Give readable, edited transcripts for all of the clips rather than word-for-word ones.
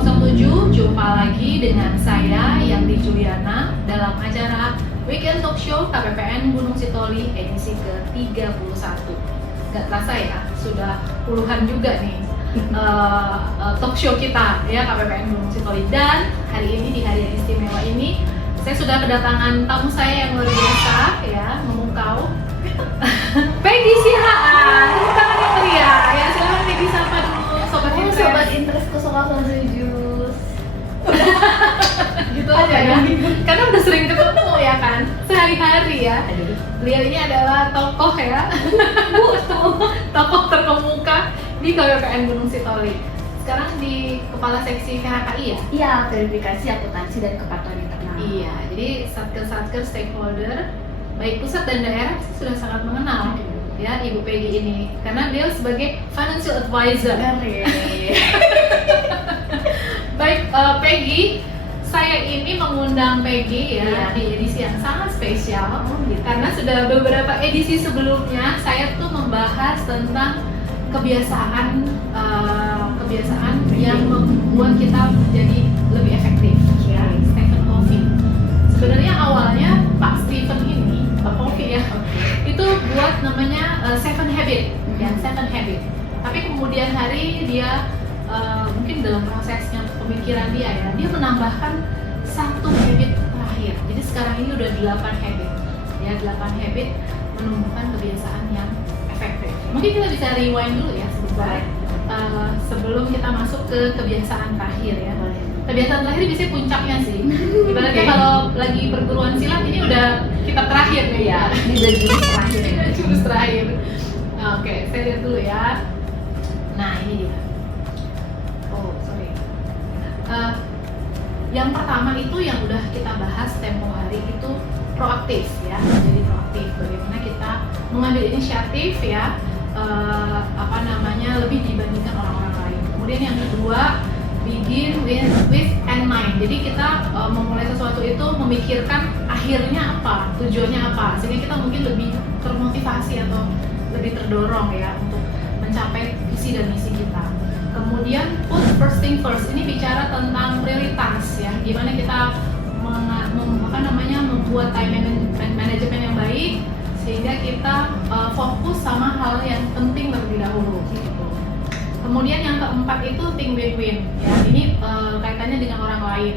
007, jumpa lagi dengan saya Yanti Juliana dalam acara Weekend Talk Show KPPN Gunung Sitoli edisi ke-31. Gak terasa ya, sudah puluhan juga nih talk show kita ya KPPN Gunung Sitoli. Dan hari ini, di hari yang istimewa ini, saya sudah kedatangan tamu saya yang luar biasa ya, memukau Peggy Sihaan. Tepuk tangan yang meriah ya, silahkan Peggy sapa dulu Sobat Interest. Sobat Interest 007 gitu aja ya, karena udah sering ketemu ya kan, sehari-hari ya. Beliau ini adalah tokoh ya, tokoh terkemuka di KPPN Gunung Sitoli. Sekarang di Kepala Seksi KHKI ya? Iya, verifikasi akuntansi dan kepatuhan internal. Iya, jadi satker stakeholder baik pusat dan daerah sudah sangat mengenal ya Ibu Peggy ini, karena dia sebagai financial advisor. Baik, Peggy, saya ini mengundang Peggy ya di edisi yang sangat spesial karena sudah beberapa edisi sebelumnya saya tuh membahas tentang kebiasaan yang membuat kita menjadi lebih efektif ya, Stephen Covey. Sebenarnya awalnya Pak Stephen ini, Pak Covey ya, itu buat namanya Seven Habit ya, Seven Habit. Tapi kemudian hari dia mungkin dalam prosesnya pemikiran dia ya, dia menambahkan satu habit terakhir. Jadi sekarang ini udah 8 habit ya, 8 habit menumbuhkan kebiasaan yang efektif. Mungkin kita bisa rewind dulu ya sebentar sebelum kita masuk ke kebiasaan terakhir ya. Kebiasaan terakhir biasanya puncaknya sih. Ibaratnya kalau lagi perguruan silat ini udah kita terakhir nih ya. Ini udah jurus terakhir. Jurus terakhir. Oke, saya lihat dulu ya. Nah ini dia. Oh sorry. Yang pertama itu yang udah kita bahas tempo hari itu proaktif ya. Jadi proaktif, bagaimana kita mengambil inisiatif ya. Lebih dibandingkan orang-orang lain. Kemudian yang kedua, begin with end mind. Jadi kita memulai sesuatu itu memikirkan akhirnya apa, tujuannya apa, sehingga kita mungkin lebih termotivasi atau lebih terdorong ya untuk mencapai visi dan misi kita. Kemudian put first thing first. Ini bicara tentang prioritas ya, gimana kita membuat time management yang baik sehingga kita fokus sama hal yang penting terlebih dahulu gitu. Kemudian yang keempat itu think win-win ya, ini kaitannya dengan orang lain.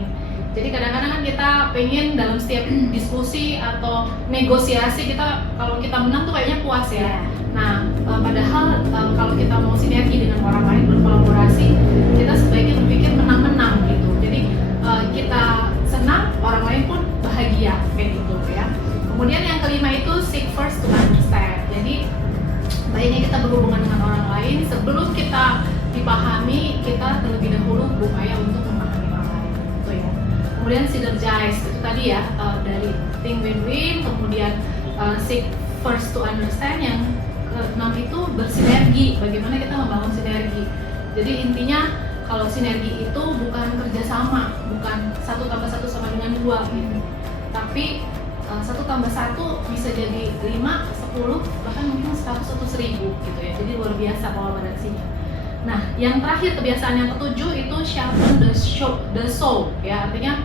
Jadi kadang-kadang kan kita pengen dalam setiap diskusi atau negosiasi kalau kita menang tuh kayaknya puas ya. Nah padahal kalau kita mau sinergi dengan orang lain, berkolaborasi, kita sebaiknya berpikir menang-menang gitu. Jadi kita senang, orang lain pun bahagia kayak gitu ya. Kemudian yang kelima itu seek first to understand. Jadi baiknya kita berhubungan dengan orang lain sebelum kita dipahami, kita terlebih dahulu berupaya untuk memahami orang lain gitu ya. Kemudian synergize itu tadi ya, dari think win-win, kemudian seek first to understand. Yang keenam itu bersinergi, bagaimana kita membangun sinergi. Jadi intinya kalau sinergi itu bukan kerjasama, bukan 1 tambah 1 sama dengan 2 gitu, tapi 1 tambah 1 bisa jadi 5, 10, bahkan mungkin 100 atau 1000 gitu ya. Jadi luar biasa kolaborasinya. Nah, yang terakhir kebiasaan yang ketujuh itu sharpen the soul ya, artinya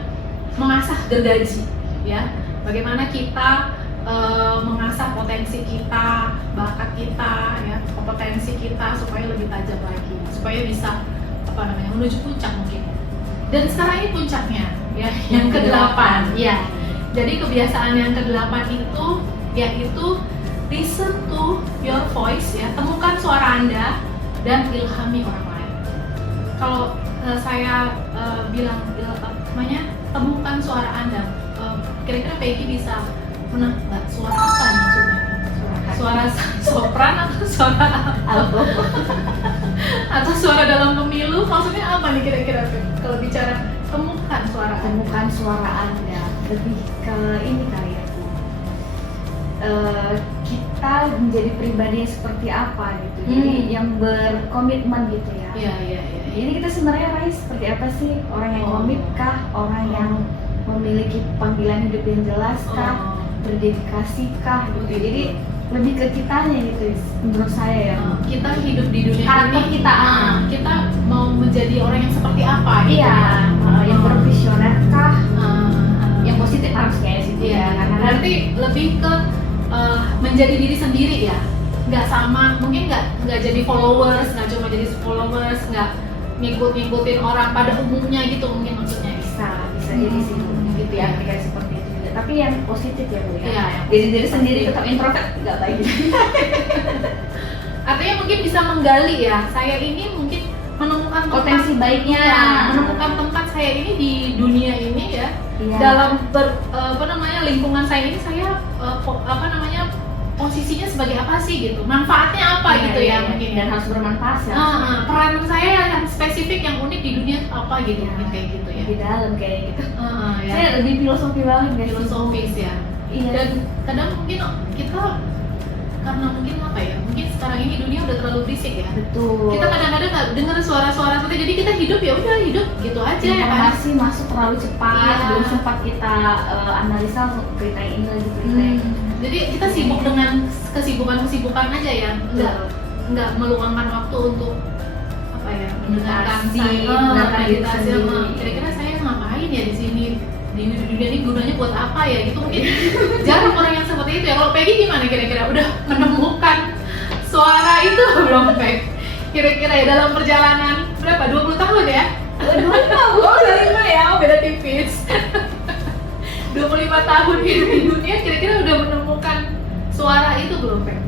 mengasah gergaji ya. Bagaimana kita mengasah potensi kita, bakat kita ya, kompetensi kita supaya lebih tajam lagi, supaya bisa menuju puncak mungkin. Dan sekarang ini puncaknya ya, yang ke-8 ya. Jadi kebiasaan yang ke-8 itu yaitu listen to your voice ya, temukan suara Anda dan ilhami orang lain. Kalau saya bilang temukan suara Anda, kira-kira Peggy bisa menebak suara apa maksudnya? Suara sopran atau suara alto? Atau suara dalam pemilu? Maksudnya apa nih kira-kira kalau bicara temukan suara Anda? Lebih ke ini kali ya, kita menjadi pribadi yang seperti apa gitu. Jadi yang berkomitmen gitu ya. Iya. Ini kita sebenarnya raih seperti apa sih? Orang yang komit kah? Orang yang memiliki panggilan hidup yang jelas kah? Berdedikasi kah gitu. Jadi lebih ke kitanya gitu menurut saya ya. Kita hidup di dunia Karakter ini, kita, kita mau menjadi orang yang seperti apa gitu iya, ya. yang profesional kah, yang yang positif harus kayak situ ya, karena kan berarti lebih ke menjadi diri sendiri ya, nggak sama, mungkin nggak jadi followers, nggak cuma jadi followers, nggak ngikutin orang pada umumnya gitu mungkin maksudnya. bisa jadi sih Bu, Gitu ya ya. aplikasi seperti itu juga. Tapi yang positif ya Bu ya. Iya, yang Jadi diri sendiri tetap introvert nggak baik. Artinya mungkin bisa menggali ya, saya ini mungkin menemukan Potensi baiknya. menemukan tempat saya ini di dunia ini ya. Iya. Dalam lingkungan saya ini saya posisinya sebagai apa sih gitu, manfaatnya apa Iya, gitu iya, ya iya. mungkin Dan ya. harus bermanfaat ya. Peran saya yang spesifik yang unik di dunia itu apa gitu, Iya. mungkin kayak gitu ya. Di dalam kayak gitu. Ya. Saya lebih filosofi banget guys. Filosofis ya. Iya. Dan kadang mungkin kita karena mungkin apa ya, mungkin sekarang ini dunia udah terlalu berisik ya. Betul. Kita kadang-kadang nggak dengar suara-suara seperti, jadi kita hidup ya udah hidup gitu aja ya kan. Informasi masuk terlalu cepat, Iya. belum sempat kita analisa berita ini lagi berita ini. Jadi kita sibuk dengan kesibukan aja ya, nggak meluangkan waktu untuk apa ya, mendengarkan Meditasi, saya, mendengarkan diri meditasi, sendiri. kira-kira saya ngapain ya di sini, di dunia ini gunanya buat apa ya gitu. Mungkin jarang orang yang seperti itu ya. Kalau Peggy gimana kira-kira, udah menemukan suara itu belum Peg? Kira-kira ya dalam perjalanan berapa, 20 tahun ya? 25 Bu. Oh 25 ya, oh, beda tipis. 25 tahun hidup di dunia, kira-kira udah menemukan suara itu belum Peg?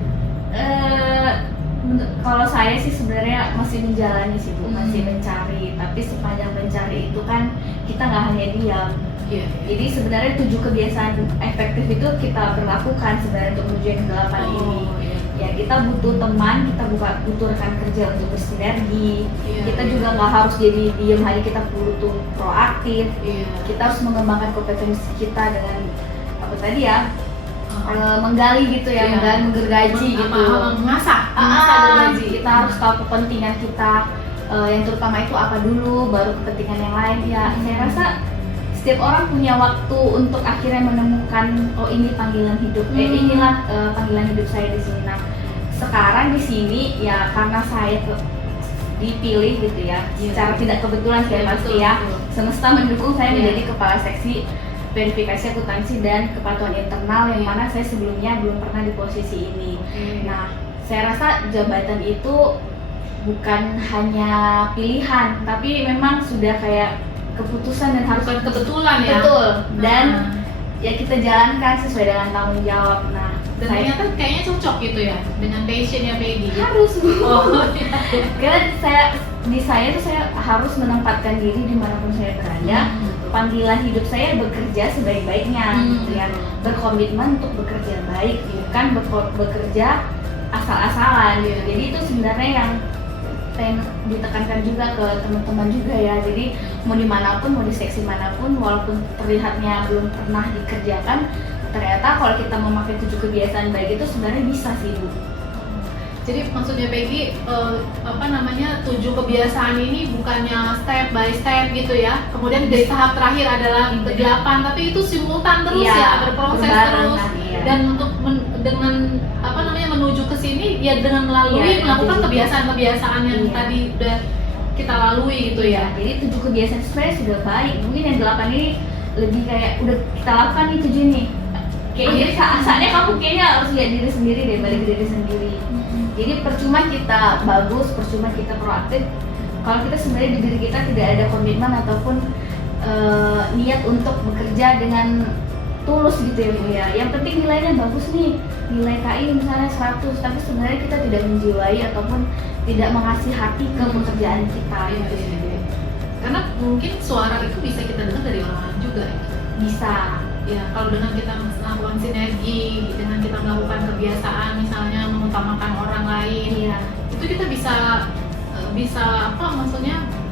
Kalau saya sih sebenarnya masih menjalani sih Bu, masih mencari. Tapi sepanjang mencari itu kan kita nggak hanya diam. Iya. Jadi sebenarnya 7 kebiasaan efektif itu kita berlakukan sebenarnya untuk menuju yang 8 ini. iya. Ya kita butuh teman, kita butuh rekan kerja untuk bersinergi. Iya, Kita iya. juga nggak harus jadi diem aja, kita butuh proaktif. Iya. Kita harus mengembangkan kompetensi kita dengan apa tadi ya, menggali gitu ya, Iya. menggergaji gitu. Mengasah gergaji. Kita harus tahu kepentingan kita, yang terutama itu apa dulu, baru kepentingan yang lain. Ya, saya rasa setiap orang punya waktu untuk akhirnya menemukan, oh ini panggilan hidup, inilah panggilan hidup saya di sini. Nah, sekarang di sini ya karena saya dipilih gitu ya, Iya. secara tidak kebetulan saya Iya, pasti betul, ya. betul. Semesta mendukung saya Iya. menjadi kepala seksi verifikasi akuntansi dan kepatuhan internal, yang Iya. mana saya sebelumnya belum pernah di posisi ini. Oke. Nah, saya rasa jabatan itu bukan hanya pilihan, tapi memang sudah kayak keputusan dan harus bukan kebetulan ya. betul, dan Nah, ya kita jalankan sesuai dengan tanggung jawab. Nah, dan ternyata kayaknya cocok gitu ya dengan passionnya Peggy. harus Bu. Oh, Karena saya tuh saya harus menempatkan diri dimanapun saya berada. Panggilan hidup saya bekerja sebaik-baiknya, gitu ya. Berkomitmen untuk bekerja baik, bukan bekerja asal-asalan. Gitu. Jadi itu sebenarnya yang pengen ditekankan juga ke teman-teman juga ya. Jadi mau dimanapun, mau di seksi manapun, walaupun terlihatnya belum pernah dikerjakan, ternyata kalau kita memakai 7 kebiasaan baik itu sebenarnya bisa sih Bu. Jadi maksudnya Peggy 7 kebiasaan ini bukannya step by step gitu ya. Kemudian dari tahap terakhir adalah ke-8, tapi itu simultan terus Iya, ya, berproses berbarengan, terus. iya. Dan untuk dengan menuju ke sini ya dengan melalui Iya, melakukan iya. kebiasaan-kebiasaan yang Iya. tadi udah kita lalui gitu ya. Jadi 7 kebiasaan sebenarnya sudah baik. Mungkin yang 8 ini lebih kayak udah kita lakukan nih 7 nih. Kayak jadi saatnya kamu kayaknya harus lihat diri sendiri deh, balik ke diri sendiri. Jadi percuma kita bagus, percuma kita proaktif kalau kita sebenarnya di diri kita tidak ada komitmen ataupun niat untuk bekerja dengan tulus gitu ya Bu ya. Yang penting nilainya bagus nih, nilai KI misalnya 100, tapi sebenarnya kita tidak menjiwai ataupun tidak mengasih hati ke pekerjaan kita Iya, gitu. iya, iya. Karena mungkin suara itu bisa kita dengar dari orang lain juga ya. Bisa. Ya, kalau dengan kita melakukan sinergi, dengan kita melakukan kebiasaan misalnya mengutamakan orang lain, Iya. itu kita bisa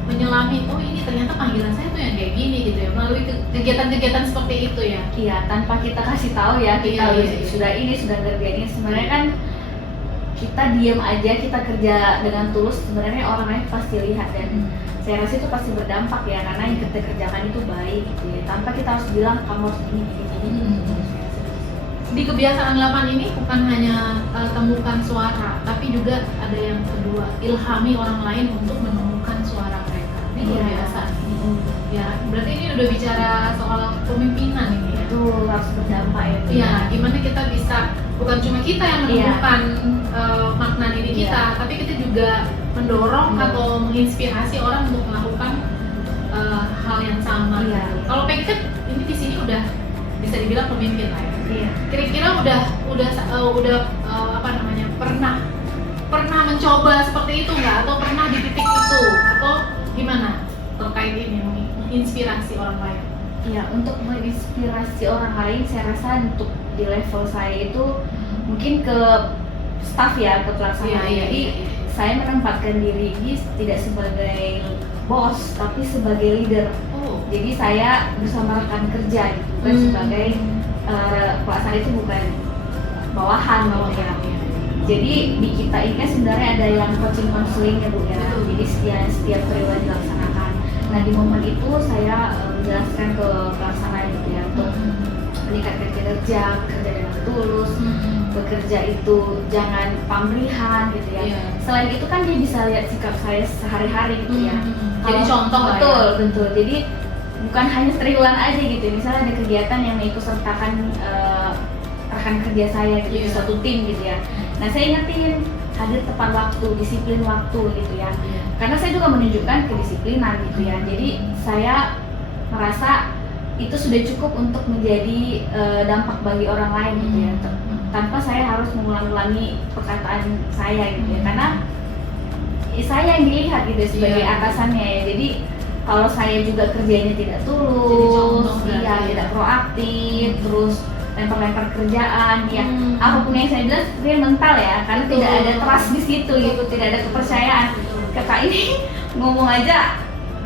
menyelami, oh ini ternyata panggilan saya tuh yang kayak gini gitu ya, melalui kegiatan-kegiatan seperti itu ya. Iya, tanpa kita kasih tahu ya, kita Iya, iya. sudah ngerjain ini. Sebenarnya kan kita diam aja, kita kerja dengan tulus, sebenarnya orang lain pasti lihat dan saya rasa itu pasti berdampak ya, karena yang kita kerjakan itu baik gitu ya. Tanpa kita harus bilang kamu harus ini. di kebiasaan 8 ini bukan hanya temukan suara, tapi juga ada yang kedua, ilhami orang lain untuk menemukan suara mereka. Ini luar biasa. Ya, berarti ini udah bicara soal kepemimpinan ini ya. Itu harus berdampak ya. Iya, gimana kita bisa, bukan cuma kita yang menemukan makna diri kita, tapi kita juga mendorong atau menginspirasi orang untuk melakukan hal yang sama. Gitu. Kalau Peggy kan ini di sini udah bisa dibilang pemimpin lah ya. Iya. Kira-kira udah apa namanya, pernah mencoba seperti itu nggak, atau pernah di titik itu, atau gimana terkait ini menginspirasi orang lain? Iya, untuk menginspirasi orang lain, saya rasa untuk di level saya itu mungkin ke staff ya, ke pelaksana. Jadi saya menempatkan diri ini tidak sebagai bos, tapi sebagai leader. Jadi saya bersama rekan kerja gitu, bukan sebagai pelaksana, itu bukan bawahan ya. Jadi di kita ini kan sebenarnya ada yang coaching counseling ya Bu ya. Jadi setiap periode dilaksanakan. Nah di momen itu saya menjelaskan ke pelaksana gitu ya, untuk meningkatkan kinerja, bekerja dengan tulus, bekerja itu jangan pamrihan gitu ya. Selain itu kan dia bisa lihat sikap saya sehari-hari gitu ya. Jadi contoh lah betul, ya. Betul. Jadi bukan hanya triwulan aja gitu. Misalnya ada kegiatan yang ikut sertakan rekan kerja saya gitu di satu tim gitu ya. Nah saya ingetin hadir tepat waktu, disiplin waktu gitu ya. Karena saya juga menunjukkan kedisiplinan gitu ya. Jadi saya merasa itu sudah cukup untuk menjadi dampak bagi orang lain gitu ya. Tanpa saya harus mengulang-ulangi perkataan saya gitu ya. Karena saya yang dilihat gitu sebagai atasannya ya. Jadi kalau saya juga kerjanya tidak tulus, tidak proaktif, terus lempar-lempar kerjaan, ya apapun yang saya bilang sebenarnya mental ya, karena tidak ada trust di situ gitu, tidak ada kepercayaan. Kakak ini ngomong aja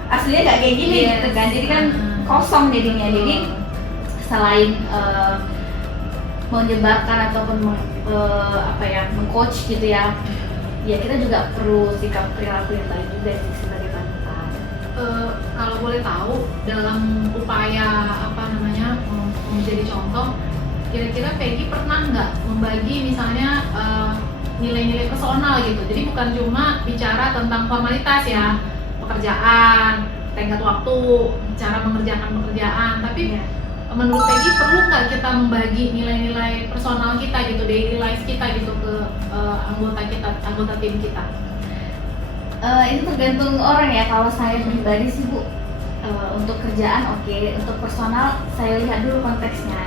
aslinya nggak kayak gini gitu kan, jadi kan kosong jadinya. Jadi selain menyebarkan ataupun mengcoach gitu ya, ya kita juga perlu sikap perilaku yang baik juga sih sebagai panutan. Kalau boleh tahu, dalam upaya menjadi contoh, kira-kira Peggy pernah nggak membagi misalnya nilai-nilai personal gitu? Jadi bukan cuma bicara tentang formalitas ya, pekerjaan, tenggat waktu, cara mengerjakan pekerjaan, tapi menurut Peggy perlu nggak kita membagi nilai-nilai personal kita gitu, daily life kita gitu ke anggota tim kita? Itu tergantung orang ya. Kalau saya pribadi sih Bu, untuk kerjaan oke. Untuk personal saya lihat dulu konteksnya.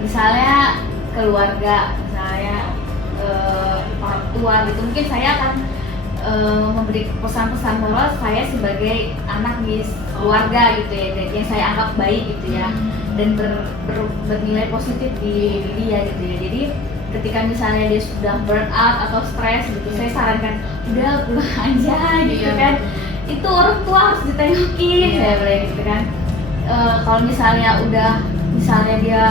Misalnya keluarga, misalnya orang tua gitu, mungkin saya akan memberi pesan-pesan bahwa saya sebagai anak di keluarga gitu ya, yang saya anggap baik gitu ya, dan bernilai positif di dia gitu ya. Jadi ketika misalnya dia sudah burn out atau stres gitu, saya sarankan udah pulang aja gitu kan. Itu orang tua harus ditengokin, saya bilang gitu kan. Kalau misalnya dia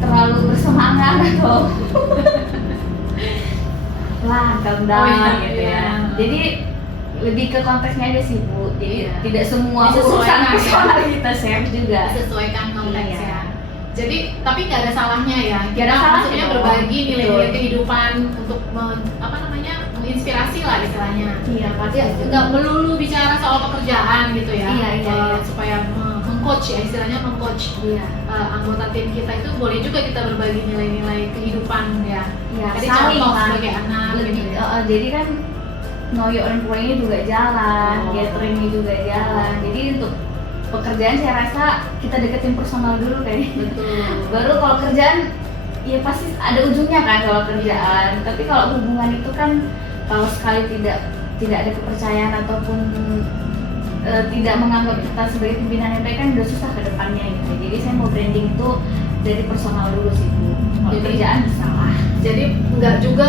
terlalu bersemangat atau calm down gitu ya. Jadi lebih ke konteksnya aja sih Bu. Jadi tidak semua urusan personal kita share juga. Sesuaikan konteksnya. Jadi tapi nggak ada salahnya ya. Kita maksudnya berbagi nilai-nilai kehidupan untuk menginspirasi lah istilahnya. Iya pasti. Nggak melulu bicara soal pekerjaan gitu ya. Supaya mengcoach ya, istilahnya mengcoach anggota tim kita itu boleh juga kita berbagi nilai-nilai kehidupan ya. Jadi contoh sebagai anak lebih, gitu. Jadi kan know your employee juga jalan, gatheringnya juga jalan. Jadi untuk pekerjaan saya rasa kita deketin personal dulu kayaknya. Betul. Baru kalau kerjaan ya pasti ada ujungnya kan kalau kerjaan. Tapi kalau hubungan itu kan kalau sekali tidak ada kepercayaan ataupun tidak menganggap kita sebagai pimpinan yang baik kan udah susah ke depannya gitu. Jadi saya mau branding itu dari personal dulu sih Bu. Kalau kerjaan bisa lah. Jadi nggak juga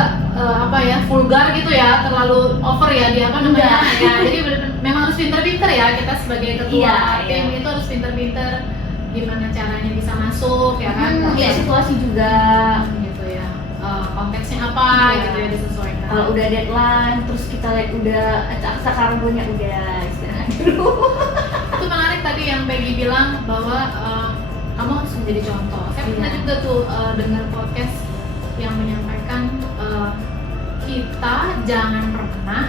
vulgar gitu ya, terlalu over ya dia ya. Jadi memang harus pinter-pinter ya, kita sebagai ketua tim itu harus pinter-pinter gimana caranya bisa masuk ya kan. Lihat situasi juga gitu ya. Konteksnya apa gitu ya, disesuaikan. Kalau udah deadline terus kita lihat udah sekarang punya udah istirahat dulu. Itu menarik tadi yang Peggy bilang bahwa kamu harus menjadi contoh. Saya pernah Iya. juga tuh dengar podcast yang menyampaikan kita jangan pernah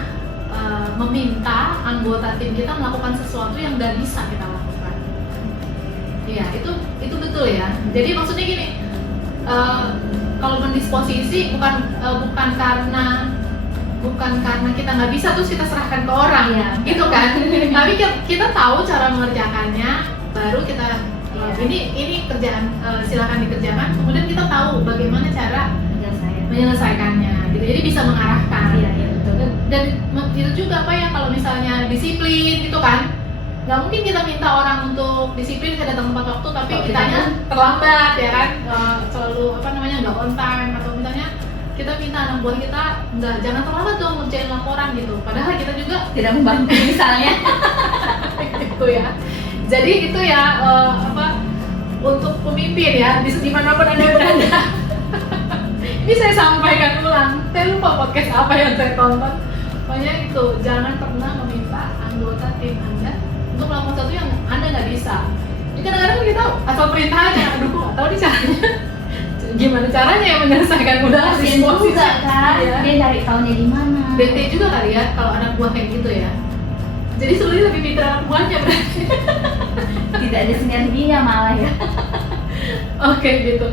meminta anggota tim kita melakukan sesuatu yang nggak bisa kita lakukan. Iya, itu betul ya. Jadi maksudnya gini, kalau mendisposisi bukan karena kita nggak bisa terus kita serahkan ke orang, Iya. gitu kan? Tapi kita tahu cara mengerjakannya, baru kita ini kerjaan silakan dikerjakan. Kemudian kita tahu bagaimana cara menyelesaikannya, gitu. Jadi bisa mengarahkan. Iya, iya betul. Dan itu juga apa ya, kalau misalnya disiplin gitu kan, nggak mungkin kita minta orang untuk disiplin saya datang tepat waktu tapi Oh, kitanya terlambat ya kan, selalu nggak on time, atau misalnya kita minta anak buah kita jangan terlambat dong ngerjain laporan gitu, padahal kita juga Tidak membantu misalnya. gitu ya. Jadi itu ya untuk pemimpin ya, di manapun Anda berada. Ini saya sampaikan ulang, saya lupa podcast apa yang saya tonton. Pokoknya itu, jangan pernah meminta anggota tim Anda untuk melakukan sesuatu yang Anda nggak bisa. Ini kadang-kadang kita asal perintah aja, aduh kok nggak tahu nih caranya. Gimana caranya ya menyelesaikan, udah Kasian juga kan, Iya. dia cari taunya gimana. Bete juga kali ya kalau anak buah kayak gitu ya. Jadi sebenarnya lebih mitra anak buahnya berarti. Tidak ada sinerginya malah ya. Oke gitu.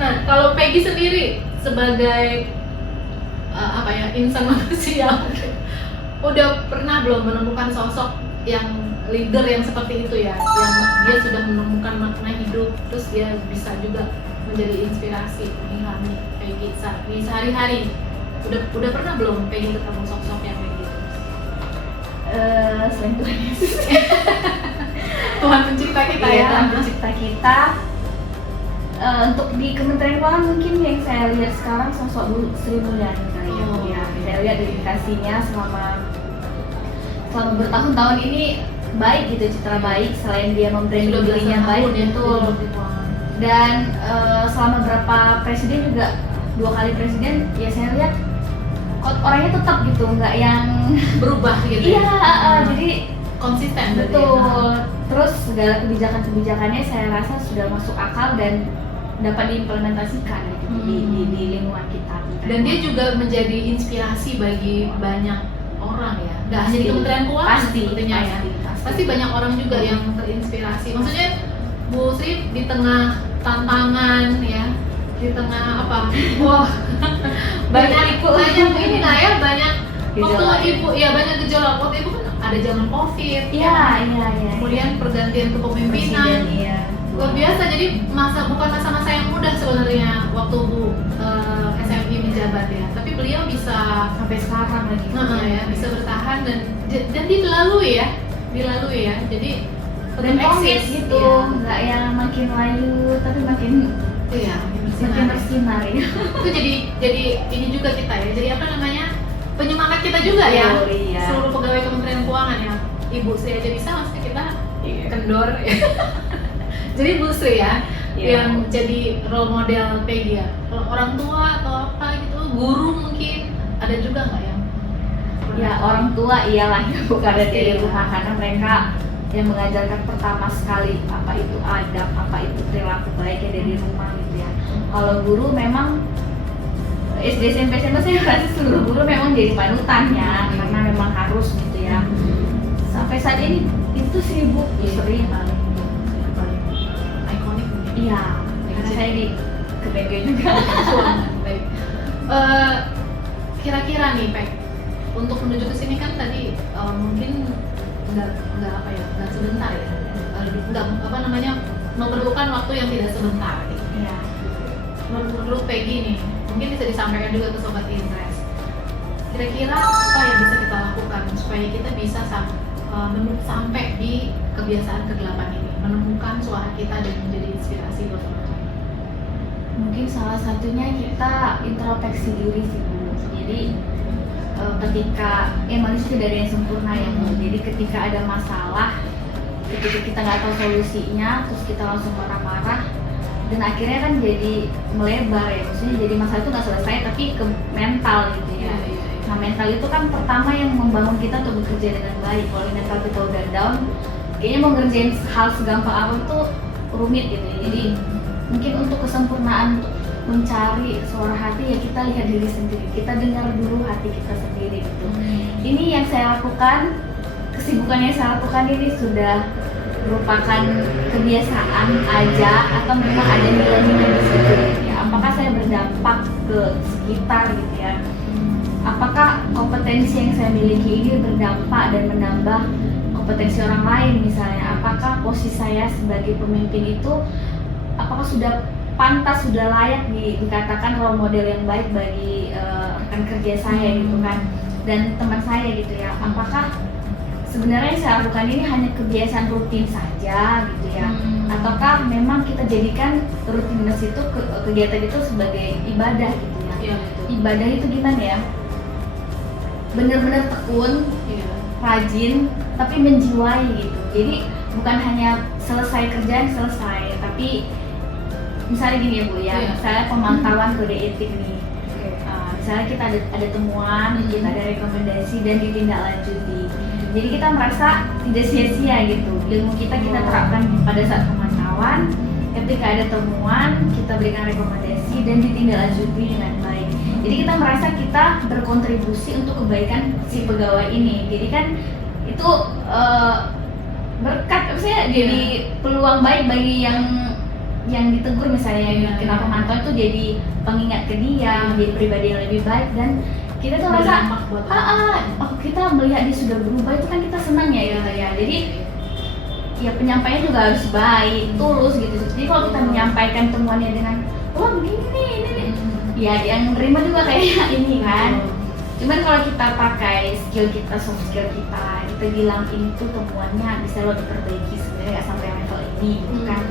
Nah, kalau Peggy sendiri sebagai insan manusia, udah pernah belum menemukan sosok yang leader yang seperti itu ya, yang dia sudah menemukan makna hidup, terus dia bisa juga menjadi inspirasi, mengilhami Peggy di sehari-hari. Udah pernah belum Peggy ketemu sosok yang kayak gitu? Selain Tuhan Yesus, Tuhan pencipta kita ya. Tuhan pencipta kita. Untuk di Kementerian Keuangan mungkin yang saya lihat sekarang sosok Bu Sri Mulyani kali ya. Oh, Ya, iya. saya lihat dedikasinya selama bertahun-tahun ini baik gitu, citra baik, selain dia membranding Sudah dirinya belasan baik tahun ya, itu. di keuangan. Dan selama berapa presiden juga, 2 kali presiden ya saya lihat kok orangnya tetap gitu, nggak yang Berubah gitu. iya, ya? jadi Konsisten berarti ya. betul. Terus segala kebijakan-kebijakannya saya rasa sudah masuk akal dan dapat diimplementasikan gitu di lingkungan kita. Dan dia juga menjadi inspirasi bagi banyak orang ya, nggak hanya di Pasti. Kementerian Keuangan Pasti, sepertinya ya. Pasti banyak orang juga yang terinspirasi. Maksudnya Bu Sri di tengah tantangan ya, di tengah apa? Wah, banyak ini lah ya, banyak waktu Gejolak. ibu ya, banyak gejolak. Waktu ibu kan ada zaman COVID, Iya. kemudian pergantian kepemimpinan. Presiden, iya. Luar biasa, jadi bukan masa-masa yang mudah sebenarnya waktu Bu SMI menjabat ya, tapi beliau bisa Sampai sekarang lagi. ya, bisa bertahan dan dilalui ya, jadi Dan tetap komit eksis gitu, ya. nggak yang makin layu tapi makin Iya, makin bersinar ya. itu jadi ini juga kita ya, jadi apa namanya, penyemangat kita juga ya, Oh, iya. seluruh pegawai Kementerian Keuangan ya. Ibu Sri aja bisa, maksudnya kita Iya. kendor ya. Jadi Bu Sri ya, Iya. yang jadi role model Peggy ya. Kalau orang tua atau apa gitu, guru mungkin ada juga nggak yang Ya orang tua iyalah ya, bukan Pasti, dari ya. rumah, karena mereka yang mengajarkan pertama sekali apa itu adab, apa itu perilaku baiknya dari rumah gitu ya. Kalau guru memang SD, SMP, SMA saya rasa seluruh guru memang jadi panutannya, karena memang harus gitu ya. Sampai saat ini itu 1000 Sri paling ikonik mungkin. iya, karena saya di KPG juga. Baik. Kira-kira nih Peg, untuk menuju ke sini kan tadi mungkin nggak sebentar ya, memerlukan waktu yang tidak sebentar. Iya. Menurut Peggy nih, mungkin bisa disampaikan juga ke Sobat Interest. Kira-kira apa yang bisa kita lakukan supaya kita bisa sampai di kebiasaan ke-8 ini, menemukan suara kita dan menjadi inspirasi buat orang lain? Mungkin salah satunya kita introspeksi diri sih Bu. Jadi ketika manusia tidak ada yang sempurna ya Bu. Jadi ketika ada masalah, ketika kita nggak tahu solusinya, terus kita langsung marah-marah, dan akhirnya kan jadi melebar ya. Maksudnya jadi masalah itu nggak selesai tapi ke mental gitu ya. Nah mental itu kan pertama yang membangun kita untuk bekerja dengan baik. Kalau mental kita udah down, kayaknya mau ngerjain hal segampang apa tuh rumit gitu ya. Jadi mungkin untuk kesempurnaan untuk mencari suara hati ya kita lihat diri sendiri, kita dengar dulu hati kita sendiri gitu. Ini yang saya lakukan, kesibukan yang saya lakukan ini sudah merupakan kebiasaan aja atau memang ada nilai-nilai di situ ya. Apakah saya berdampak ke sekitar gitu ya? Apakah kompetensi yang saya miliki ini berdampak dan menambah kompetensi orang lain misalnya? Apakah posisi saya sebagai pemimpin itu apakah sudah pantas, sudah layak dikatakan role model yang baik bagi rekan kerja saya gitu kan, dan teman saya gitu ya? Apakah sebenarnya yang saya lakukan ini hanya kebiasaan rutin saja gitu ya, ataukah memang kita jadikan rutinitas itu, kegiatan itu sebagai ibadah gitu ya? Iya, Ibadah itu gimana ya? Benar-benar tekun, rajin, tapi menjiwai gitu. Jadi bukan hanya selesai kerjaan selesai, tapi misalnya gini ya Bu ya, misalnya pemantauan kode etik nih. Misalnya kita ada temuan, kita ada rekomendasi dan ditindaklanjuti. Jadi kita merasa tidak sia-sia gitu. Ilmu kita terapkan pada saat pemantauan, ketika ada temuan kita berikan rekomendasi dan ditindaklanjuti dengan baik. Jadi kita merasa kita berkontribusi untuk kebaikan si pegawai ini. Jadi kan itu berkat, maksudnya jadi peluang baik bagi yang ditegur misalnya, yang kena pemantauan itu jadi pengingat ke dia, menjadi pribadi yang lebih baik, dan kita tuh merasa kita melihat dia sudah berubah, itu kan kita senang ya gitu ya. Jadi ya penyampaian juga harus baik, tulus gitu. Jadi kalau kita menyampaikan temuannya dengan begini nih, ini ya yang menerima juga kayak ini kan. Cuman kalau kita pakai skill kita, soft skill kita bilang ini tuh temuannya bisa lo diperbaiki, sebenarnya nggak sampai level ini gitu kan,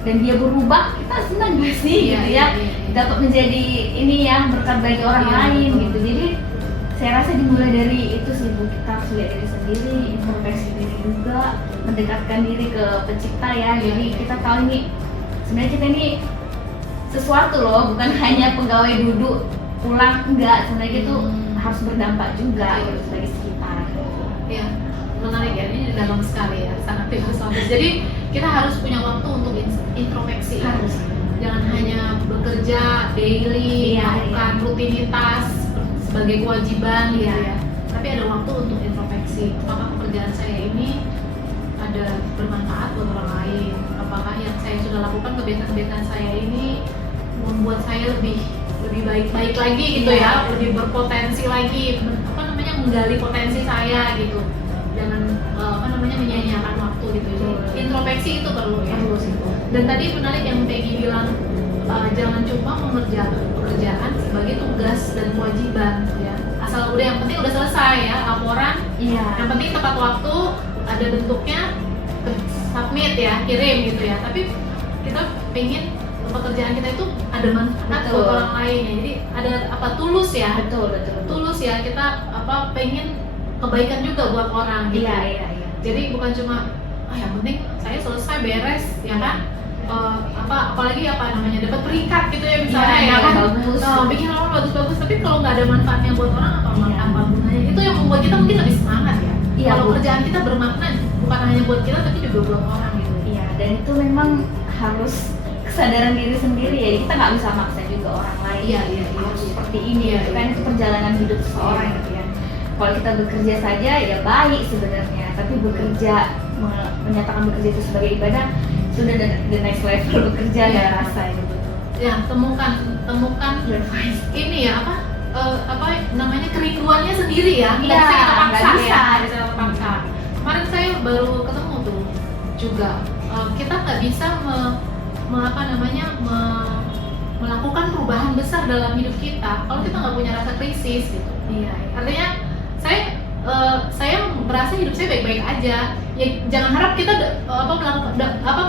dan dia berubah, kita senang gak sih gitu ya, dapat menjadi ini ya berkat bagi orang lain gitu. Jadi saya rasa dimulai dari itu sih Bu, kita harus lihat diri sendiri, introspeksi diri juga, mendekatkan diri ke pencipta ya. Jadi kita tahu ini sebenarnya kita ini sesuatu loh, bukan hanya pegawai duduk pulang, enggak, sebenarnya itu harus berdampak juga gitu bagi sekitar. Ya, menarik ya, ini dalam sekali ya, sangat filosofis. Jadi kita harus punya waktu untuk introspeksi. Harus. Jangan hanya bekerja daily, melakukan rutinitas sebagai kewajiban gitu ya. Tapi ada waktu untuk introspeksi. Apakah pekerjaan saya ini ada bermanfaat buat orang lain? Apakah yang saya sudah lakukan, kebiasaan-kebiasaan saya ini membuat saya lebih baik lagi gitu ya, lebih berpotensi lagi, menggali potensi saya gitu. Jangan menyia-nyiakan waktu gitu. Jadi introspeksi itu perlu ya. Dan tadi menarik yang Peggy bilang, jangan cuma mengerjakan pekerjaan sebagai tugas dan kewajiban ya. Asal udah, yang penting udah selesai ya laporan. Yang penting tepat waktu, ada bentuknya, submit ya, kirim gitu ya. Tapi kita pengen pekerjaan kita itu ada manfaat buat orang lain ya. Jadi ada tulus ya. Betul. Tulus ya, kita pengen kebaikan juga buat orang gitu. Iya. Jadi bukan cuma yang penting saya selesai beres ya kan. Apalagi dapat peringkat gitu ya misalnya ya kan. Bagus. Bikin orang bagus-bagus, tapi kalau nggak ada manfaatnya buat orang, apa gunanya? Itu yang membuat kita mungkin lebih semangat ya. Kalau kerjaan kita bermakna bukan hanya buat kita tapi juga buat orang gitu. Iya, dan itu memang harus kesadaran diri sendiri ya. Kita nggak bisa maksa juga orang lain. Harus seperti ini ya. Kan itu perjalanan hidup seseorang gitu ya. Kalau kita bekerja saja ya baik sebenarnya, tapi menyatakan bekerja itu sebagai ibadah sudah the next level bekerja ya rasa gitu. Ya, temukan ini ya kerinduannya sendiri ya. Nggak bisa kita paksa. Kemarin saya baru ketemu tuh juga, kita nggak bisa melakukan perubahan besar dalam hidup kita kalau kita nggak punya rasa krisis gitu. Artinya saya merasa hidup saya baik-baik aja. Ya jangan harap kita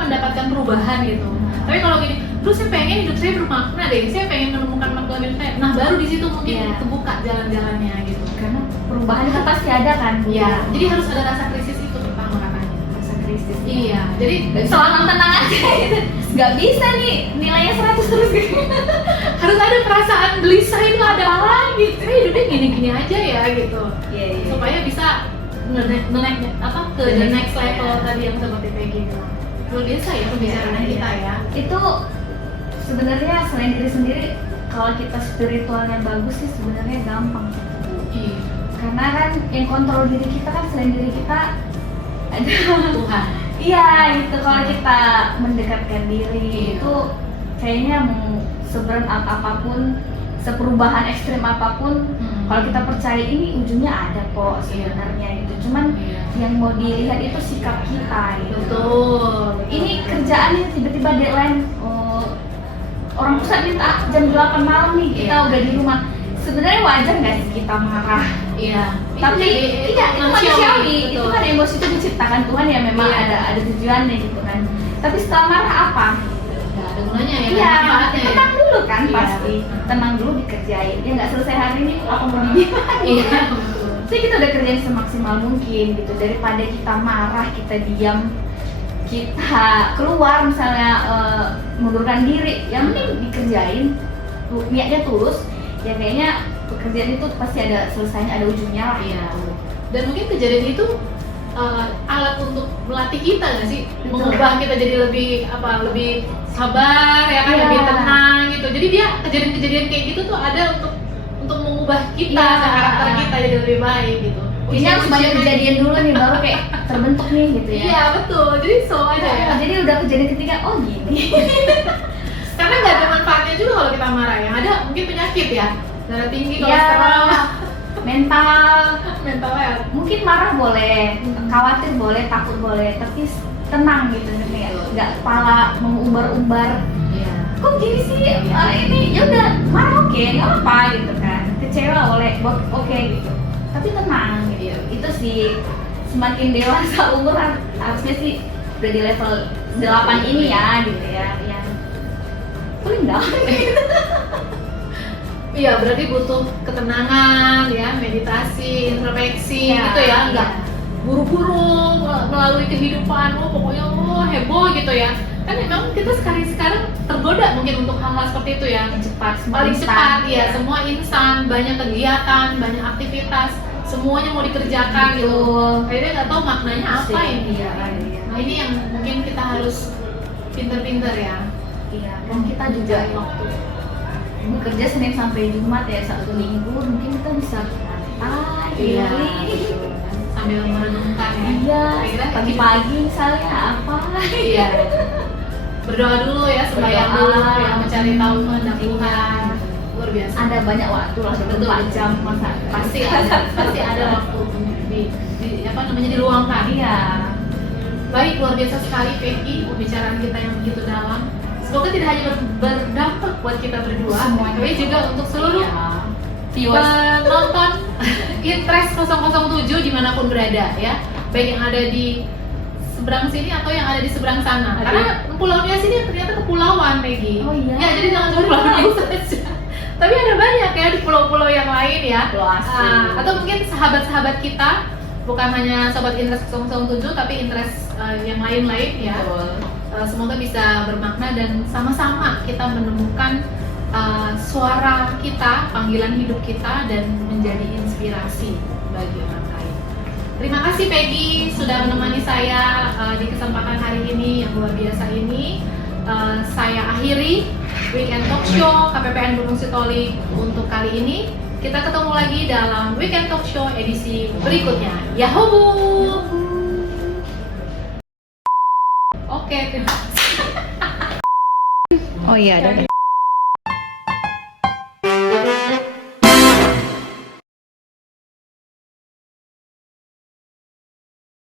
mendapatkan perubahan gitu. Tapi kalau gini, saya pengen hidup saya bermakna deh. Saya pengen menemukan makna hidup saya. Nah, baru di situ mungkin kebuka jalan-jalannya gitu. Karena perubahan itu pasti ada kan. Iya. Jadi harus ada rasa krisis itu pertama katanya. Rasa krisis. Iya. Jadi selama tenang aja. Nggak bisa nih nilainya 100 terus. Harus ada perasaan gelisah itu ada apa lagi. Hidupnya gini-gini aja ya gitu. Supaya bisa ke the next level tadi yang seperti Peggy bilang. luar biasa ya pembicaraan Iya. kita ya. Itu sebenarnya selain diri sendiri, kalau kita spiritualnya bagus sih sebenarnya gampang. Iya. Karena kan yang kontrol diri kita kan selain diri kita ada Tuhan. iya itu kalau kita mendekatkan diri Iya. itu kayaknya mau seberat apapun, seperubahan ekstrim apapun, kalau kita percaya ini ujungnya ada kok sebenarnya gitu. Cuman Iya. yang mau dilihat itu sikap kita gitu. Betul. Ini kerjaannya tiba-tiba deadline, orang pusat minta jam 8 malam nih, kita Iya. udah di rumah. Sebenarnya wajar nggak sih kita marah? Iya. Tapi iya, itu manusiawi. Itu betul. kan emosi itu diciptakan Tuhan ya, memang Iya. ada tujuannya gitu kan. Tapi setelah marah apa? Nggak ada gunanya ya. Iya, nggak ada manfaatnya ya. tenang dulu kan Iya. pasti. Tenang dulu dikerjain. Ya nggak selesai hari ini, aku mau dibilang. Iya. Betul. Jadi kita udah kerjain semaksimal mungkin gitu. Daripada kita marah, kita diam, kita keluar misalnya mengundurkan diri, yang penting dikerjain, niatnya tulus, ya kayaknya pekerjaan itu pasti ada selesainya, ada ujungnya lah. Iya. Dan mungkin kejadian itu alat untuk melatih kita nggak sih? Betul. Mengubah kita jadi lebih lebih sabar ya kan, Iya. lebih tenang gitu. Jadi dia kejadian-kejadian kayak gitu tuh ada untuk mengubah kita, Iya. karakter kita jadi lebih baik gitu. Kayaknya harus banyak kejadian dulu nih baru kayak terbentuk nih gitu ya. Iya betul. Jadi slow aja ya. Jadi udah kejadian ketiga, oh gini. Karena nggak ada manfaatnya juga kalau kita marah. Yang ada mungkin penyakit ya, darah tinggi, Iya. kolesterol, Mental, mental health. mungkin marah boleh, khawatir boleh, takut boleh, tapi tenang gitu nih, nggak kepala mengumbar-umbar. Iya. Kok gini sih? Ini ya udah marah oke, nggak apa gitu kan. Kecewa boleh, oke gitu. Tapi tenang gitu. Iya. Itu sih semakin dewasa umur harusnya sih udah di level 8 ini ya gitu ya. Yang indah. Iya, berarti butuh ketenangan ya, meditasi, introspeksi Iya, gitu ya, iya. nggak buru-buru melalui kehidupan, pokoknya heboh gitu ya. Kan memang kita sekarang tergoda mungkin untuk hal-hal seperti itu ya. Yang cepat, semua Paling instan, cepat ya, semua instan, banyak kegiatan, banyak aktivitas, semuanya mau dikerjakan gitu. Akhirnya nggak tahu maknanya apa ini. Iya, iya. Nah ini yang mungkin kita harus pinter-pinter ya. Iya, dan kita juga Mencari waktu. bekerja Senin sampai Jumat ya, Sabtu Minggu mungkin kita bisa santai. Iya. Sambil merenungkan ya. Iya, Kira-kira pagi-pagi misalnya apa? Iya. Berdoa dulu ya, sembahyang dulu Berdoa. ya, mencari tahu kehendak Tuhan. Luar biasa. Ada banyak waktu lah, Betul. 24 jam masa Pasti ada waktu diluangkan. Iya. Baik, luar biasa sekali Peggy pembicaraan kita yang begitu dalam. Semoga tidak hanya berdampak buat kita berdua, Semuanya. tapi juga untuk seluruh Viewers. penonton Interest 007 dimanapun berada ya, baik yang ada di seberang sini atau yang ada di seberang sana. Aduh. Karena Pulau Nias ini ternyata kepulauan, Peggy. Oh iya. Ya, jadi jangan cuma Pulau Nias saja. Tapi ada banyak ya di pulau-pulau yang lain ya. Pulau asli. Atau mungkin sahabat-sahabat kita, bukan hanya sobat Interest 007 tapi Interest yang lain-lain ya. Betul. Semoga bisa bermakna dan sama-sama kita menemukan suara kita, panggilan hidup kita, dan menjadi inspirasi bagi orang lain. Terima kasih Peggy sudah menemani saya di kesempatan hari ini yang luar biasa ini. Saya akhiri Weekend Talk Show KPPN Gunung Sitoli untuk kali ini. Kita ketemu lagi dalam Weekend Talk Show edisi berikutnya. Yahoo! Oke, terima kasih. Oh iya, ada.